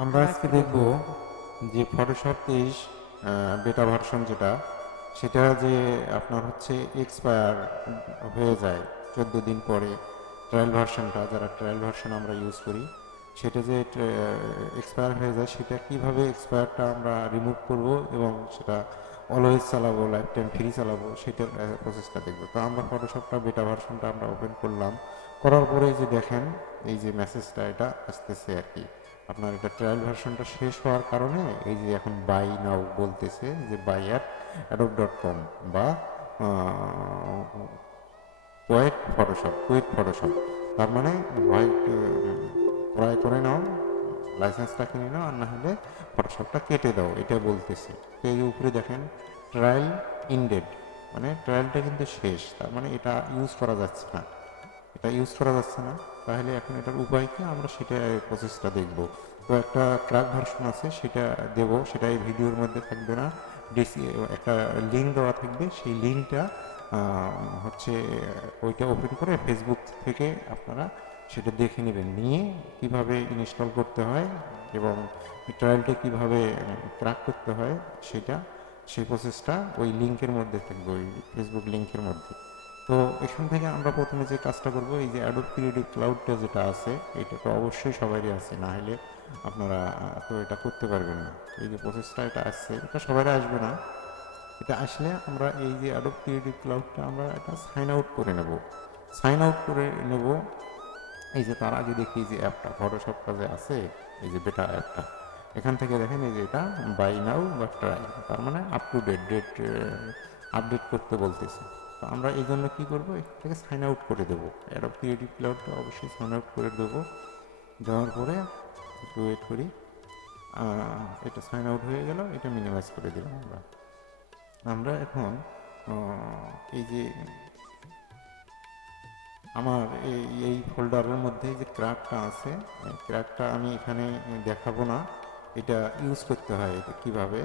আমরা আজকে দেখব যে ফটোশপ 23 বেটা ভার্সন যেটা সেটা যে আপনার হচ্ছে এক্সপায়ার হয়ে যায় 14 দিন পরে। ট্রায়াল ভার্সনটা, যারা ট্রায়াল ভার্সন আমরা ইউজ করি, সেটা যে এক্সপায়ার হয়ে যায়, সেটা কিভাবে এক্সপায়ারটা আমরা রিমুভ করব এবং সেটা অলওয়েজ চালাবো, লাইফ টাইম ফ্রি চালাবো, সেটার প্রসেসটা দেখবো। তো আমরা ফটোশপটা বেটা ভার্সনটা আমরা ওপেন করলাম, করার পরে যে দেখেন এই যে মেসেজটা এটা আসতেছে আর কি। আপনার এটা ট্রায়াল ভার্সনটা শেষ হওয়ার কারণে এই যে এখন বাই নাও বলতেছে যে বাই অ্যাট adobe.com বা কুইট ফটোশপ। তার মানে হয় ক্রয় করে নাও, লাইসেন্সটা কিনে নাও, আর না হলে ফটোশপটা কেটে দাও, এটা বলতেছে। তো এই উপরে দেখেন ট্রায়াল ইনডেড, মানে ট্রায়ালটা কিন্তু শেষ, তার মানে এটা ইউজ করা যাচ্ছে না, এটা ইউজ করা যাচ্ছে না। তাহলে এখন এটার উপায় কি, আমরা সেটা প্রসেসটা দেখব। তো একটা ক্র্যাক ভার্সন আছে, সেটা দেব, সেটা এই ভিডিওর মধ্যে থাকবে না, একটা লিঙ্ক দেওয়া থাকবে, সেই লিঙ্কটা হচ্ছে ওইটা ওপেন করে ফেসবুক থেকে আপনারা সেটা দেখে নেবেন, নিয়ে কিভাবে ইনস্টল করতে হয় এবং ট্রায়ালটা কীভাবে ক্র্যাক করতে হয় সেটা, সেই প্রসেসটা ওই লিঙ্কের মধ্যে থাকবে, ওই ফেসবুক লিঙ্কের মধ্যে। তো এখান থেকে আমরা প্রথমে যে কাজটা করব, এই যে অ্যাডোব ক্রিয়েটিভ ক্লাউডটা যেটা আছে, এটা তো অবশ্যই সবারই আছে, না হলে আপনারা তো এটা করতে পারবেন না। এই যে প্রসেসটা এটা আসছে, এটা সবারই আসবে না। এটা আসলে আমরা এই যে অ্যাডোব ক্রিয়েটিভ ক্লাউডটা আমরা এটা সাইন আউট করে নেব। সাইন আউট করে নেব। এই যে তার আগে দেখি যে অ্যাপটা ফটোশপটা যে আছে, এই যে বেটা অ্যাপটা, এখান থেকে দেখেন এই যে এটা বাই নাও বা ট্রাই, তার মানে আপ টু ডেট আপডেট করতে বলতেছে। তো আমরা এই জন্য কী করবো, এখান থেকে সাইন আউট করে দেবো, অ্যাডোব ক্রিয়েটিভ ক্লাউডটা অবশ্যই সাইন আউট করে দেবো। দেওয়ার পরে একটু ওয়েট করি, এটা সাইন আউট হয়ে গেল, এটা মিনিমাইজ করে দিলাম। আমরা এখন এই যে আমার এই ফোল্ডারের মধ্যে যে ক্র্যাকটা আছে, ক্র্যাকটা আমি এখানে দেখাবো না, এটা ইউজ করতে হয় এটা কীভাবে,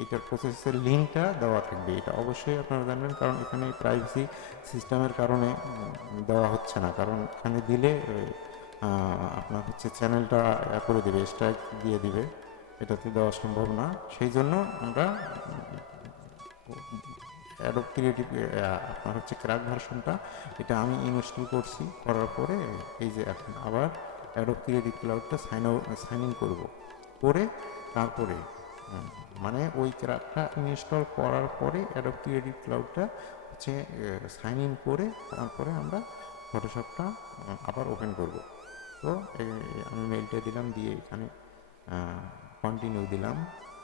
এইটার প্রসেসের লিঙ্কটা দেওয়া থাকবে, এটা অবশ্যই আপনারা জানবেন, কারণ এখানে প্রাইভেসি সিস্টেমের কারণে দেওয়া হচ্ছে না, কারণ এখানে দিলে আপনার হচ্ছে চ্যানেলটা করে দেবে, স্ট্রাইক দিয়ে দিবে, এটাতে দেওয়া সম্ভব না। সেই জন্য আমরা অ্যাডোব ক্রিয়েটিভ আপনার হচ্ছে ক্র্যাক ভার্সনটা এটা আমি ইনস্টল করছি, করার পরে এই যে এখন আবার অ্যাডোব ক্রিয়েটিভ ক্লাউডটা সাইন ইন করবো, করে তারপরে মানে ওই ক্র্যাকটা ইনস্টল করার পরে অ্যাডোব ক্রিয়েটিভ ক্লাউডটা হচ্ছে সাইন ইন করে তারপরে আমরা ফটোশপটা আবার ওপেন করব। তো আমি মেলটা দিলাম, দিয়ে এখানে কন্টিনিউ দিলাম,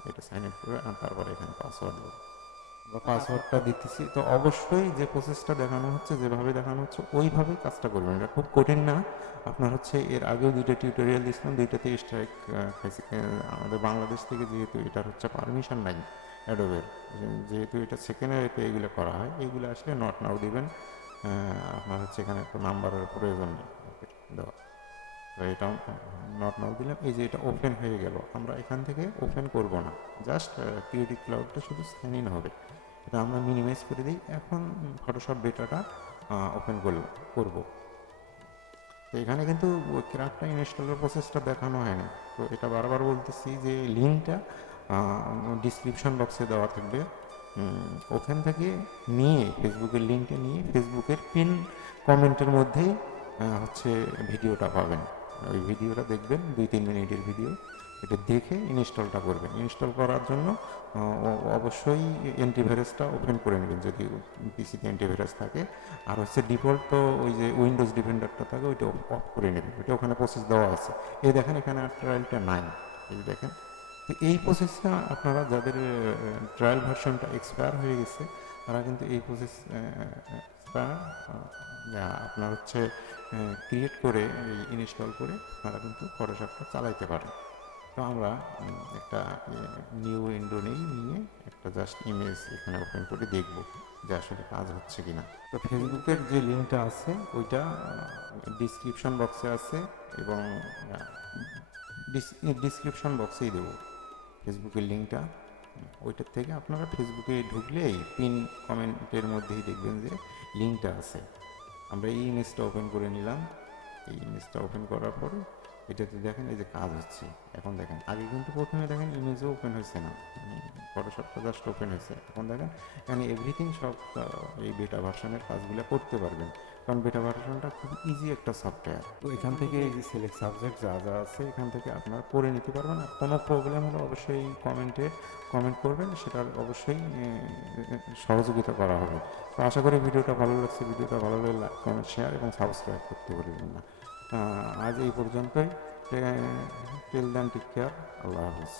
এটা সাইন ইন করে, আর তারপরে এখানে পাসওয়ার্ড দেবো বা পাসওয়ার্ডটা দিতেছি। তো অবশ্যই যে প্রসেসটা দেখানো হচ্ছে, যেভাবে দেখানো হচ্ছে ওইভাবেই কাজটা করবেন, এটা খুব কঠিন না। আপনার হচ্ছে এর আগেও দুইটা টিউটোরিয়াল দিয়েছিলাম, দুইটাতে স্ট্রাইক খাইছে। আমাদের বাংলাদেশ থেকে যেহেতু এটার হচ্ছে পারমিশন নাই অ্যাডোবের, যেহেতু এটা সেকেন্ডার এতে এগুলো করা হয়, এইগুলো আসলে নট নাও দিবেন। আপনার হচ্ছে এখানে একটা নাম্বারের প্রয়োজন নেই দেওয়া, তো এটা নট নাও দিলাম। এই যে এটা ওপেন হয়ে গেল, আমরা এখান থেকে ওপেন করব না, জাস্ট ক্রিয়েটিভ ক্লাউডটা শুধু সাইন ইন হবে, এটা আমরা মিনিমাইজ করে দিই। এখন ফটোশপ বেটাটা ওপেন করব। তো এখানে কিন্তু ক্র্যাকটা ইনস্টলের প্রসেসটা দেখানো হয় না, তো এটা বারবার বলতেছি যে লিঙ্কটা ডিসক্রিপশন বক্সে দেওয়া থাকবে, ওখান থেকে নিয়ে ফেসবুকের লিঙ্কটা নিয়ে ফেসবুকের পিন কমেন্টের মধ্যেই হচ্ছে ভিডিওটা পাবেন। ওই ভিডিওটা দেখবেন, 2-3 মিনিটের ভিডিও, এটা দেখে ইনস্টলটা করবেন। ইনস্টল করার জন্য অবশ্যই অ্যান্টিভাইরাসটা ওপেন করে নেবেন যদি পিসিতে অ্যান্টিভাইরাস থাকে, আর হচ্ছে ডিফল্ট তো ওই যে উইন্ডোজ ডিফেন্ডারটা থাকে ওইটা অফ করে নেবেন, ওইটা ওখানে প্রসেস দেওয়া আছে। এই দেখেন এখানে আর ট্রায়ালটা নাই, এই দেখেন। তো এই প্রসেসটা আপনারা যাদের ট্রায়াল ভার্সনটা এক্সপায়ার হয়ে গেছে, তারা কিন্তু এই প্রসেসটা আপনার হচ্ছে ক্রিয়েট করে ইনস্টল করে তারা কিন্তু ফটোশপটা চালাইতে পারেন। তো আমরা একটা নিউ উইন্ডো নিয়ে একটা জাস্ট ইমেজ এখানে ওপেন করে দেখব যে আসলে কাজ হচ্ছে কিনা। তো ফেসবুকের যে লিঙ্কটা আছে ওইটা ডিসক্রিপশন বক্সে আছে, এবং ডিসক্রিপশন বক্সেই দেবো ফেসবুকের লিঙ্কটা। ওইটার থেকে আপনারা ফেসবুকে ঢুকলেই পিন কমেন্টের মধ্যেই দেখবেন যে লিঙ্কটা আছে। আমরা এই ইমেজটা ওপেন করে নিলাম, এই ইমেজটা ওপেন করার পরে এটাতে দেখেন এই যে কাজ হচ্ছে। এখন দেখেন আগে কিন্তু প্রথমে দেখেন ইমেজও ওপেন হয়েছে না, ফটোশপটা জাস্ট ওপেন হয়েছে। এখন দেখেন এখানে এভরিথিং সব এই বেটা ভার্সনের কাজগুলো করতে পারবেন, কারণ বেটা ভার্সনটা খুব ইজি একটা সফটওয়্যার। তো এখান থেকে এই যে সিলেক্ট সাবজেক্ট যা যা আছে এখান থেকে আপনারা করে নিতে পারবেন। আর কোনো প্রবলেম হলে অবশ্যই কমেন্ট করবেন, সেটার অবশ্যই সহযোগিতা করা হবে। তো আশা করি ভিডিওটা ভালো লাগছে। ভিডিওটা ভালো লাগলে লাইক, কমেন্ট, শেয়ার এবং সাবস্ক্রাইব করতে ভুলবেন না। আজ এই পর্যন্তই। টিল দেন, টেক কেয়ার, আল্লাহ হাফিজ।